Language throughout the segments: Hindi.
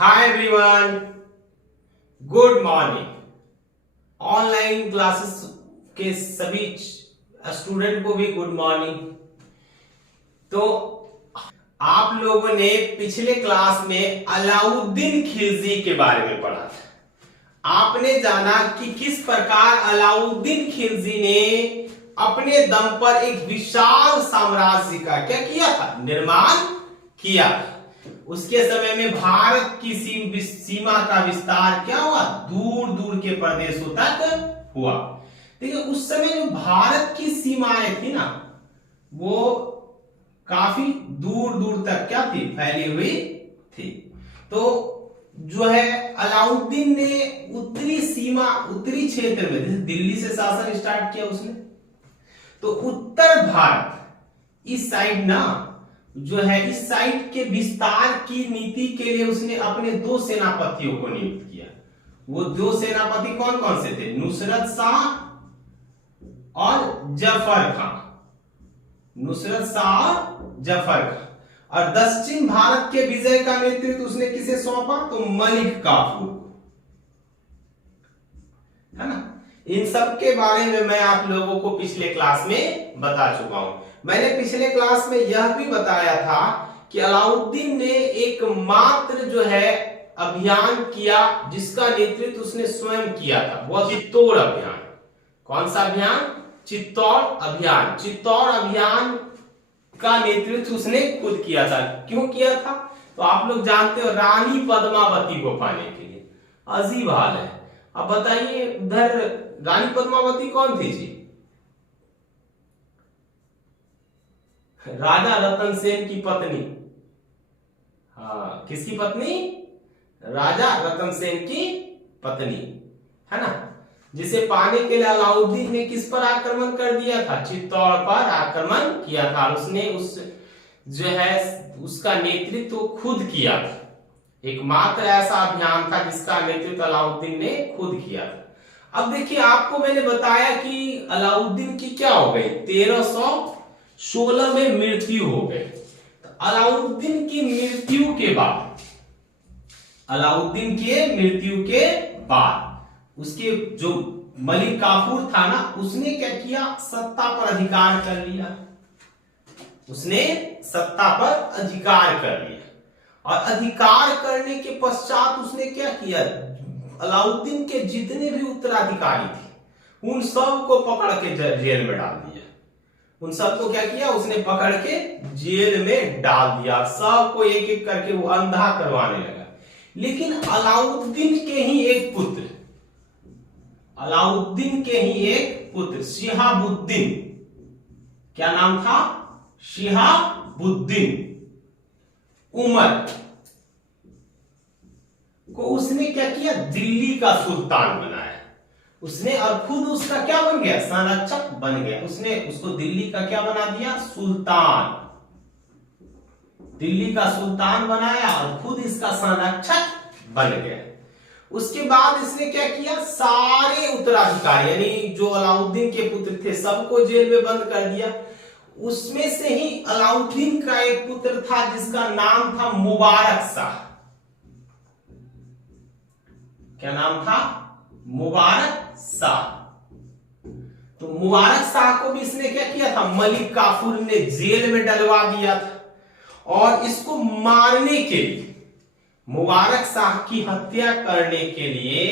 Hi everyone, good morning. Online classes के सभी स्टूडेंट को भी गुड मॉर्निंग। तो आप लोगों ने पिछले क्लास में अलाउद्दीन खिलजी के बारे में पढ़ा था। आपने जाना कि किस प्रकार अलाउद्दीन खिलजी ने अपने दम पर एक विशाल साम्राज्य का क्या किया था, निर्माण किया। उसके समय में भारत की सीमा का विस्तार क्या हुआ, दूर दूर के प्रदेशों तक हुआ। देखिए उस समय जो भारत की सीमाएं थी ना, वो काफी दूर दूर तक क्या थी, फैली हुई थी। तो जो है अलाउद्दीन ने उत्तरी सीमा, उत्तरी क्षेत्र में, जैसे दिल्ली से शासन स्टार्ट किया उसने, तो उत्तर भारत इस साइड ना, जो है इस साइड के विस्तार की नीति के लिए उसने अपने दो सेनापतियों को नियुक्त किया। वो दो सेनापति कौन कौन से थे, नुसरत शाह और जफर खान। नुसरत शाह और जफर खान। और दक्षिण भारत के विजय का नेतृत्व उसने किसे सौंपा, तो मलिक काफूर को, है ना। इन सब के बारे में मैं आप लोगों को पिछले क्लास में बता चुका हूं। मैंने पिछले क्लास में यह भी बताया था कि अलाउद्दीन ने एकमात्र जो है अभियान किया जिसका नेतृत्व उसने स्वयं किया था, वह चित्तौड़ अभियान। कौन सा अभियान, चित्तौड़ अभियान। चित्तौड़ अभियान का नेतृत्व उसने खुद किया था। क्यों किया था, तो आप लोग जानते हो, रानी पद्मावती को पाने के लिए। अजीब हाल है। अब बताइए, उधर रानी पद्मावती कौन थी जी, राजा रतन सेन की पत्नी। हाँ, किसकी पत्नी, राजा रतन सेन की पत्नी, है ना। जिसे पाने के लिए अलाउद्दीन ने किस पर आक्रमण कर दिया था, चित्तौड़ पर आक्रमण किया था। उसने उस जो है उसका नेतृत्व खुद किया था। एकमात्र ऐसा अभियान था जिसका नेतृत्व अलाउद्दीन ने खुद किया था। अब देखिए, आपको मैंने बताया कि अलाउद्दीन की क्या हो गई, 1316 में मृत्यु हो गई। तो अलाउद्दीन की मृत्यु के बाद, अलाउद्दीन के मृत्यु के बाद उसके जो मलिक काफूर था ना, उसने क्या किया, सत्ता पर अधिकार कर लिया। उसने सत्ता पर अधिकार कर लिया और अधिकार करने के पश्चात उसने क्या किया, अलाउद्दीन के जितने भी उत्तराधिकारी थे उन सब को पकड़ के जेल में डाल दिया। उन सबको क्या किया, उसने पकड़ के जेल में डाल दिया। सबको एक एक करके वो अंधा करवाने लगा। लेकिन अलाउद्दीन के ही एक पुत्र, अलाउद्दीन के ही एक पुत्र शिहाबुद्दीन, क्या नाम था, शिहाबुद्दीन उमर को उसने क्या किया, दिल्ली का सुल्तान बनाया उसने। और खुद उसका क्या बन गया, संरक्षक बन गया। उसने उसको दिल्ली का क्या बना दिया, सुल्तान। दिल्ली का सुल्तान बनाया और खुद इसका संरक्षक बन गया। उसके बाद इसने क्या किया, सारे उत्तराधिकारी यानी जो अलाउद्दीन के पुत्र थे सबको जेल में बंद कर दिया। उसमें से ही अलाउद्दीन का एक पुत्र था जिसका नाम था मुबारक शाह। क्या नाम था, मुबारक शाह। तो मुबारक शाह को भी इसने क्या किया था, मलिक काफूर ने जेल में डलवा दिया था। और इसको मारने के लिए, मुबारक शाह की हत्या करने के लिए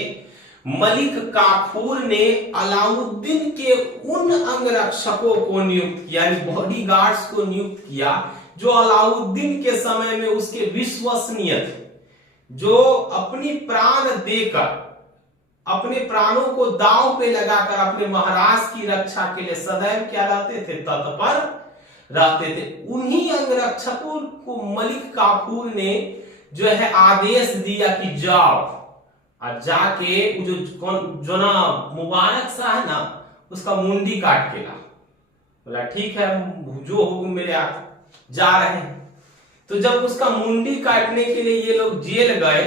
मलिक काफूर ने अलाउद्दीन के उन अंगरक्षकों को नियुक्त किया, यानी बॉडीगार्ड्स को नियुक्त किया जो अलाउद्दीन के समय में उसके विश्वसनीय थे, जो अपनी प्राण देकर, अपने प्राणों को दांव पे लगाकर अपने महाराज की रक्षा के लिए सदैव क्या रहते थे, तत्पर रहते थे। उन्हीं अंगरक्षकों को मलिक काफूर ने जो है आदेश दिया कि जाओ और जाके जो ना मुबारक शाह है ना, उसका मुंडी काट के लाओ। बोला ठीक है, जो हुक्म मेरे आप जा रहे हैं। तो जब उसका मुंडी काटने के लिए ये लोग जेल गए,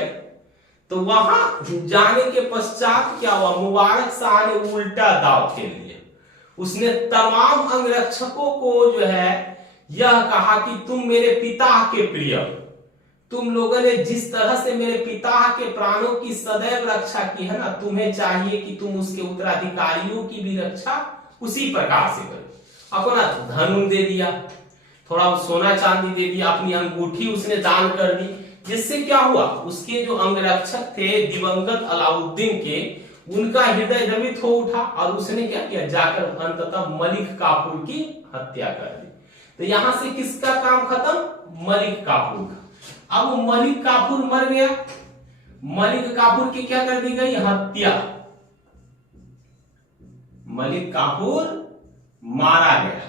तो वहां जाने के पश्चात क्या हुआ, मुबारक शाह ने उल्टा दाव खेल लिया। उसने तमाम अंगरक्षकों को जो है यह कहा कि तुम मेरे पिता के प्रिय, तुम लोगों ने जिस तरह से मेरे पिता के प्राणों की सदैव रक्षा की है ना, तुम्हें चाहिए कि तुम उसके उत्तराधिकारियों की भी रक्षा उसी प्रकार से करो। अपना धन दे दिया, थोड़ा सोना चांदी दे दिया, अपनी अंगूठी उसने दान कर दी, जिससे क्या हुआ, उसके जो अंगरक्षक थे दिवंगत अलाउद्दीन के, उनका हृदय द्रवित हो उठा और उसने क्या किया, जाकर अंततः मलिक काफूर की हत्या कर दी। तो यहां से किसका काम खत्म, मलिक काफूर का। अब मलिक काफूर मर गया, मलिक काफूर की क्या कर दी गई, हत्या। मलिक काफूर मारा गया,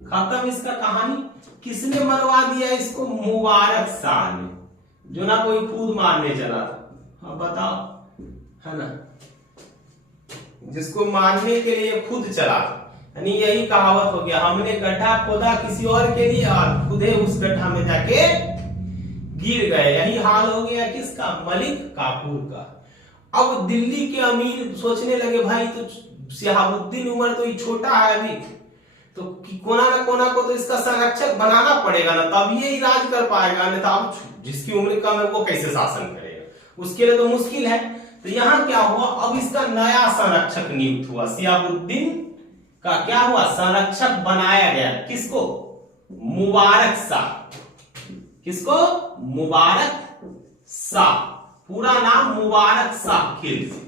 खत्म इसका कहानी। किसने मरवा दिया इसको, मुबारक शाह ने, जो ना कोई खुद मारने चला था। अब बताओ, है ना, जिसको मारने के लिए खुद चला, यानी यही कहावत हो गया, हमने गड्ढा खोदा किसी और के लिए और खुदे उस गड्ढा में जाके गिर गए। यही हाल हो गया किसका, मलिक काफूर का। अब दिल्ली के अमीर सोचने लगे, भाई तो शहाबुद्दीन उमर तो ये छोटा है अभी, तो कोना ना कोना को तो इसका संरक्षक बनाना पड़ेगा ना, तब ये राज कर पाएगा, नहीं तो जिसकी उम्र कम है वो कैसे शासन करेगा, उसके लिए तो मुश्किल है। तो यहाँ क्या हुआ, अब इसका नया संरक्षक नियुक्त हुआ, शहाबुद्दीन का क्या हुआ, संरक्षक बनाया गया। किसको, मुबारक शाह। किसको, मुबारक शाह, पूरा नाम मुबारक शाह खिलजी।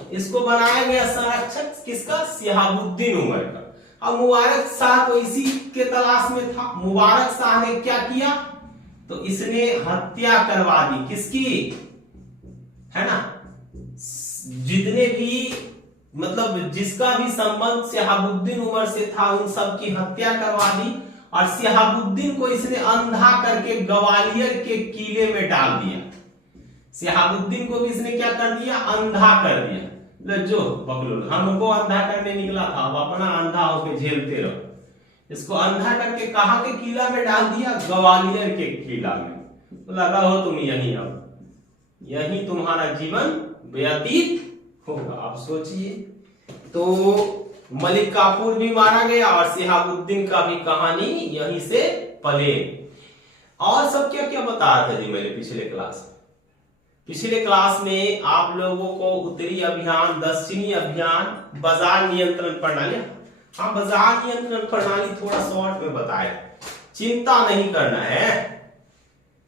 इसको बनाया गया संरक्षक किसका, शहाबुद्दीन उमर का। अब मुबारक शाह तो इसी के तलाश में था। मुबारक शाह ने क्या किया, तो इसने हत्या करवा दी, किसकी, है ना, जितने भी मतलब जिसका भी संबंध शहाबुद्दीन उमर से था उन सब की हत्या करवा दी। और शहाबुद्दीन को इसने अंधा करके ग्वालियर के किले में डाल दिया। शहाबुद्दीन को भी इसने क्या कर दिया, अंधा कर दिया। जो बकलोल, हमको अंधा करने निकला था, अब अपना अंधा होके झेलते रहो। इसको अंधा करके कहां के किला में डाल दिया, ग्वालियर के किला में। तो लगा हो तुम यहीं, अब यहीं तुम्हारा जीवन व्यतीत होगा। आप सोचिए, तो मलिक काफूर भी मारा गया और शहाबुद्दीन का भी कहानी यहीं से पले। और सब क्या क्या बताया था जी मैंने पिछले क्लास में। पिछले क्लास में आप लोगों को उत्तरी अभियान, दक्षिणी अभियान, बाजार नियंत्रण प्रणाली, हाँ बाजार नियंत्रण प्रणाली थोड़ा शॉर्ट में बताया, चिंता नहीं करना है।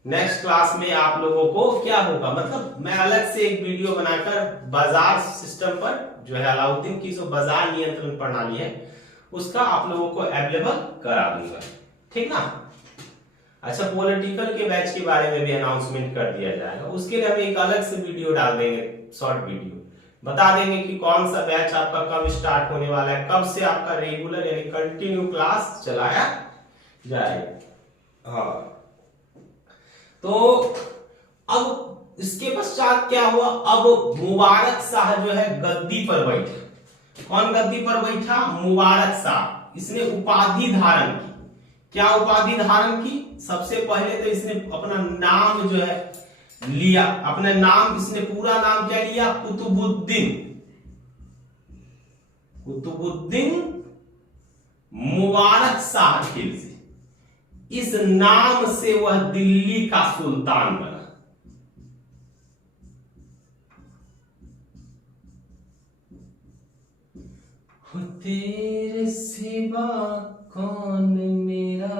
नेक्स्ट क्लास में आप लोगों को क्या होगा, मतलब मैं अलग से एक वीडियो बनाकर बाजार सिस्टम पर, जो है अलाउद्दीन की जो बाजार नियंत्रण प्रणाली है उसका आप लोगों को अवेलेबल करा दूंगा, ठीक ना। अच्छा, पॉलिटिकल के बैच के बारे में भी अनाउंसमेंट कर दिया जाएगा, उसके लिए हम एक अलग से वीडियो डाल देंगे, शॉर्ट वीडियो बता देंगे कि कौन सा बैच आपका कब स्टार्ट होने वाला है, कब से आपका रेगुलर यानी कंटिन्यू क्लास चलाया जाएगा। हाँ, तो अब इसके पश्चात क्या हुआ, अब मुबारक शाह जो है गद्दी पर बैठा। कौन गद्दी पर बैठा, मुबारक शाह। इसने उपाधि धारण की। क्या उपाधि धारण की, सबसे पहले तो इसने अपना नाम जो है लिया, अपना नाम, इसने पूरा नाम क्या लिया, कुतुबुद्दीन। कुतुबुद्दीन मुबारक शाह खिलजी। इस नाम से वह दिल्ली का सुल्तान बना। तेरे सिवा कौन मेरा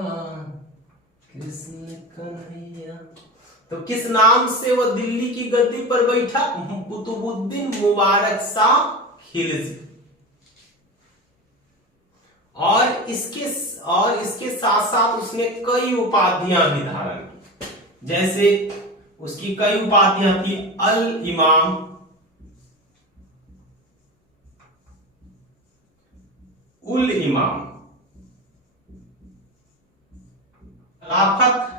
कृष्ण कन्हैया। तो किस नाम से वह दिल्ली की गद्दी पर बैठा, कुतुबुद्दीन मुबारक शाह खिलजी। और इसके साथ साथ उसने कई उपाधियां भी धारण की। जैसे उसकी कई उपाधियां थी, अल इमाम, उल इमाम, खिलाफत,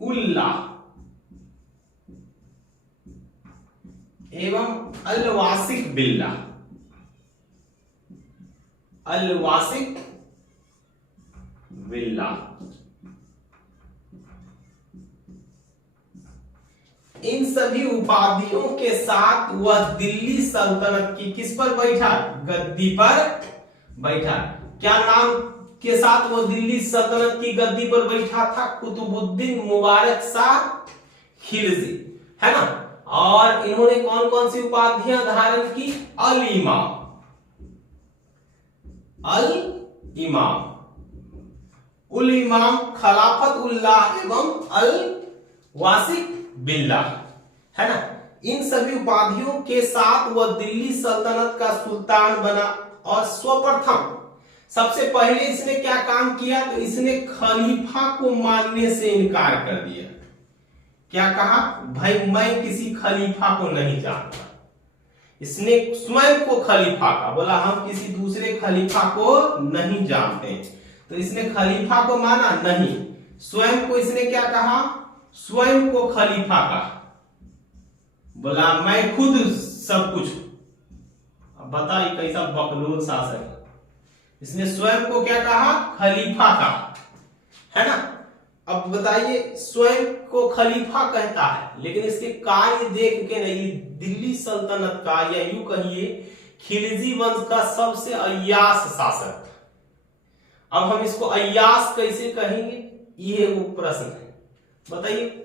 उल्लाह एवं अल वासिक बिल्लाह। अल वासिक बिल्लाह, इन सभी उपाधियों के साथ वह दिल्ली सल्तनत की किस पर बैठा, गद्दी पर बैठा। क्या नाम के साथ वो दिल्ली सल्तनत की गद्दी पर बैठा था कुतुबुद्दीन मुबारक शाह खिलजी, है ना। और इन्होंने कौन कौन सी उपाधियां धारण की? अल इमाम, अल इमाम, उल इमाम, खलाफत उल्लाह एवं अल वासिक बिल्लाह, है ना। इन सभी उपाधियों के साथ वह दिल्ली सल्तनत का सुल्तान बना और सर्वप्रथम सबसे पहले इसने क्या काम किया? तो इसने खलीफा को मानने से इनकार कर दिया। क्या कहा? भाई मैं किसी खलीफा को नहीं जानता। इसने स्वयं को खलीफा का बोला, हम किसी दूसरे खलीफा को नहीं जानते। तो इसने खलीफा को माना नहीं, स्वयं को इसने क्या कहा? स्वयं को खलीफा का बोला, मैं खुद सब कुछ। अब बताइए कैसा बकलोल शासक है। इसने स्वयं को क्या कहा? खलीफा का, है ना। अब बताइए स्वयं को खलीफा कहता है, लेकिन इसके कार्य देख के नहीं, दिल्ली सल्तनत का या यूं कहिए खिलजी वंश का सबसे अय्याश शासक। अब हम इसको अय्याश कैसे कहेंगे, ये वो प्रश्न है, बताइए।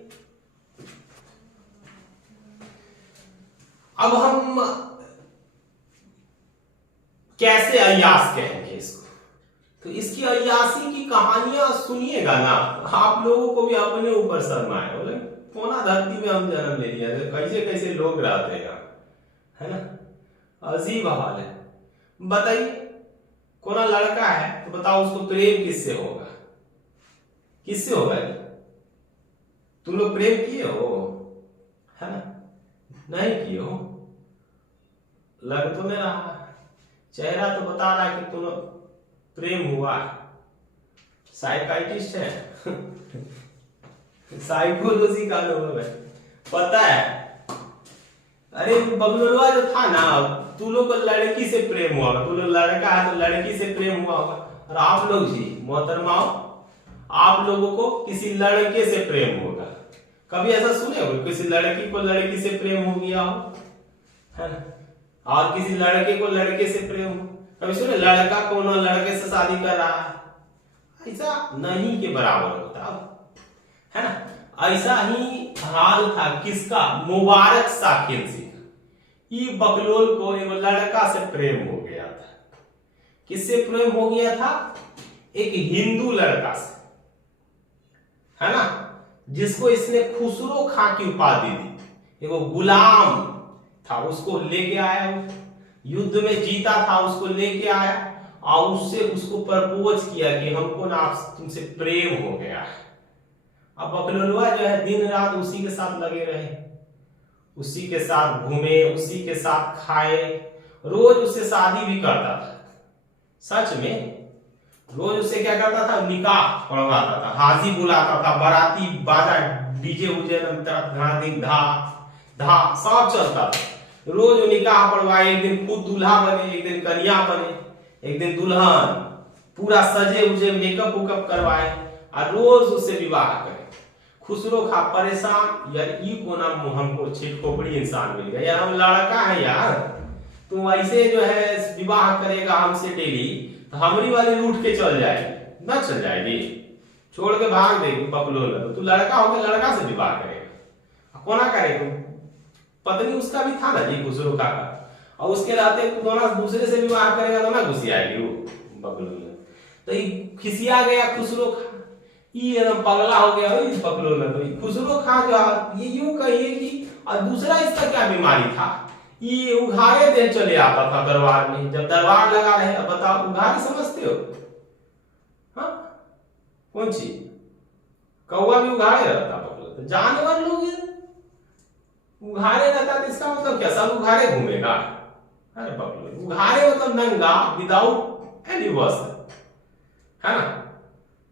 अब हम कैसे अय्याश कहेंगे इसको? तो इसकी अय्याशी की कहानियां सुनिएगा ना, आप लोगों को भी अपने ऊपर शर्म आए, बोले कोना धरती में हम जन्म ले लिया, कैसे कैसे लोग रहते हैं, है ना। अजीब हाल है। बताइए कोना लड़का है तो बताओ उसको प्रेम किससे होगा? किससे होगा? तुम लोग प्रेम किए हो, है ना? नहीं किए हो, लग तो नहीं रहा, चेहरा तो बता रहा है कि तुम प्रेम हुआ। साइकाइटिस्ट है साइकोलॉजी का अनुभव है, पता है। अरे बगलुआ जो था ना, तू लोग को लड़की से प्रेम हुआ, तू लोग लड़का है तो लड़की से प्रेम हुआ होगा। और आप लोग जी मोहतरमाओ, आप लोगों को किसी लड़के से प्रेम होगा। कभी ऐसा सुने हो किसी लड़की को लड़की से प्रेम हो गया हो, है ना? और किसी लड़के को लड़के से प्रेम हो? कभी सुने लड़का को ना लड़के से शादी कर रहा है? ऐसा नहीं के बराबर होता, है ना। ऐसा ही हाल था किसका? मुबारक शाह खिलजी का। ये बकलोल को एक लड़का से प्रेम हो गया था। किससे प्रेम हो गया था? एक हिंदू लड़का से, है ना, जिसको इसने खुसरो खां की उपाधि दी। एक गुलाम था, उसको लेके आया, युद्ध में जीता था, उसको लेके आया और उससे उसको प्रपोज किया कि हमको ना तुमसे प्रेम हो गया है। अब बकलोलुआ जो है दिन रात उसी के साथ लगे रहे, उसी के साथ घूमे, उसी के साथ खाए, रोज उससे शादी भी करता था। सच में रोज उससे क्या करता था? निकाह पढ़वाता था, हाजी बुलाता था, बाराती बाजा डीजे उजे धा सब चलता था। रोज निकाह पढ़वाए, एक दिन खुद दूल्हा बने, एक दिन कन्या बने, एक दिन दुल्हन, पूरा सजे उजे मेकअप उकअप करवाए और रोज उससे विवाह करे। खुसरो खां परेशान, यार ई को ना हमको छिटकोपड़ी इंसान मिल गया, यार हम लड़का है यार, तुम ऐसे जो है विवाह करेगा हमसे डेली तो हमारी वाली रूठ के चल जाएगी ना, चल जाएगी, छोड़ के भाग देगी बकलोल। तू लड़का होकर लड़का से विवाह करेगा, कोना करेगा? पत्नी उसका भी था ना जी, खुसरो खां का, और उसके रहते दोनों दूसरे से विवाह करेगा तो ना घुसी आएगी वो बकलोल। तो ये खिसिया गया खुसरो खां, ये एकदम पगला हो गया इस बकलोल में। तो खुसरो खां जो ये यूं कहिए कि, और दूसरा इसका क्या बीमारी था, ये उघारे देह चले आता था दरबार में। जब दरबार लगा रहे, अब बताओ उघारे समझते हो? हाँ, कौन चीज? कौवा भी उघारे रहता बकलोल, तो जानवर लोग उघारे रहता तो इसका मतलब क्या? सब उघारे घूमेगा? अरे बकलोल उघारे मतलब नंगा, विदाउट एनी वस्त्र, है ना,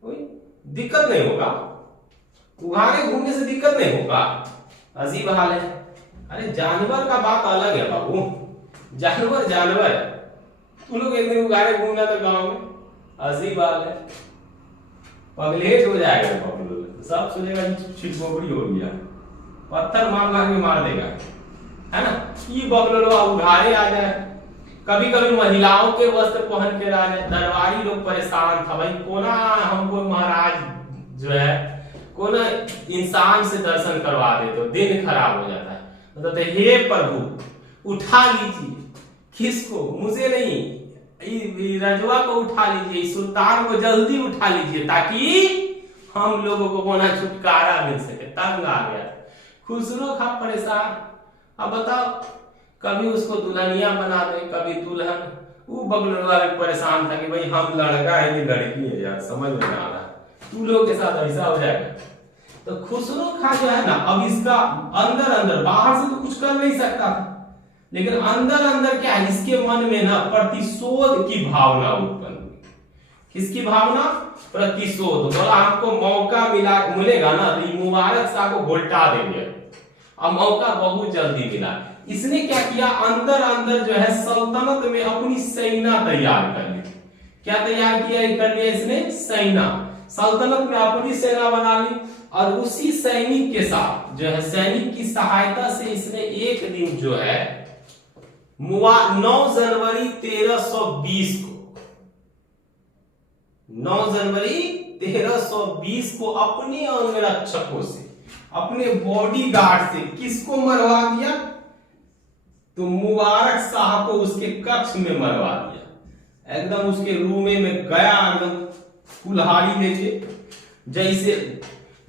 कोई दिक्कत नहीं होगा, उघारे घूमने से दिक्कत नहीं होगा। अजीब हाल है। अरे जानवर का बात अलग है बाबू, जानवर जानवर है। तू लोग एक दिन उघारे घूमना तो गांव में, अजीब हाल है, पगलेट हो जाएगा बकलोल, सब सोचेगा छिटकोपड़ी हो गया, पत्थर मार मार के मार देगा, है ना। ये बकलोल उघारे आ जाए, कभी कभी महिलाओं के वस्त्र पहन के राजा दरबारी लोग परेशान था, भाई कोना हमको महाराज जो है कोना इंसान से दर्शन करवा दे तो दिन खराब हो जाता है। मतलब तो हे प्रभु उठा लीजिए, किसको, मुझे नहीं, रजवा को उठा लीजिए, सुल्तान को जल्दी उठा लीजिए ताकि हम लोगों को होना छुटकारा मिल सके। तंग आ गया खुसरो खा परेशान। अब बताओ, कभी उसको दुल्हनिया बना दे, कभी दुल्हन। वो बगल वाला परेशान था कि भाई हम लड़का है कि लड़की है यार, समझ में ना आ रहा, तू लोग के साथ ऐसा हो जाएगा। तो खुसरो खा जो है ना, अब इसका अंदर अंदर, बाहर से तो कुछ कर नहीं सकता था, लेकिन अंदर अंदर क्या है, इसके मन में ना प्रतिशोध की भावना उत्पन्न हुई। किसकी भावना? प्रतिशोध। बोला हमको मौका मिलेगा ना तो मुबारक शाह को घोल्टा देंगे। अब मौका बहुत जल्दी मिला। इसने क्या किया, अंदर अंदर जो है सल्तनत में अपनी सेना तैयार कर ली। क्या तैयार कर लिया इसने? सेना। सल्तनत में अपनी सेना बना ली और उसी सैनिक के साथ जो है, सैनिक की सहायता से इसने एक दिन जो है 9 जनवरी 1320 को 9 जनवरी 1320 को अपने अंगरक्षकों से, अपने बॉडीगार्ड से किसको मरवा दिया? तो मुबारक शाह को उसके कक्ष में मरवा दिया। एकदम उसके रूम में गया, एकदम कुल्हाड़ी लेके, जैसे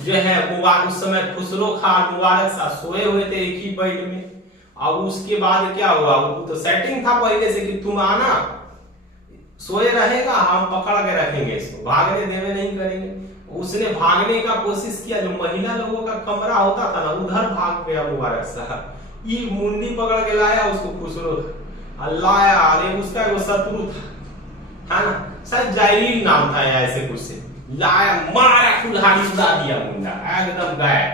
जो है उस समय खुसरो खान मुबारक शाह सोए हुए थे एक ही बेड में। और उसके बाद क्या हुआ, वो तो सेटिंग था पहले से कि तुम आना, सोए रहेगा, हम पकड़ के रखेंगे इसको, भागने देवे नहीं करेंगे। उसने भागने का कोशिश किया, जो महिला लोगों का कमरा होता था ना, उधर भाग गया मुबारक शाह। ये मुंडी पकड़ के लाया उसको खुसरो, लाया, अरे उसका वो शत्रु था, है ना, शायद जैलील नाम था या ऐसे कुछ से, लाया, मारा, कुल्हाड़ी उड़ा दिया, मुंडा एकदम गायब।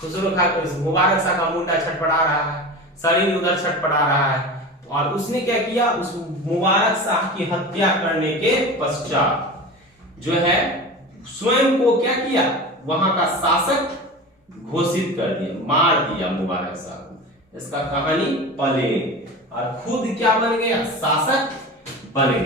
खुसरो खा को मुबारक शाह का मुंडा छटपटा रहा है, शरीर उधर छटपटा रहा है। और उसने क्या किया, उस मुबारक शाह की हत्या करने के पश्चात जो है स्वयं को क्या किया, वहां का शासक घोषित कर दिया, मार दिया मुबारक शाह को। इसका कहानी पले, और खुद क्या बन गया, शासक बन गया।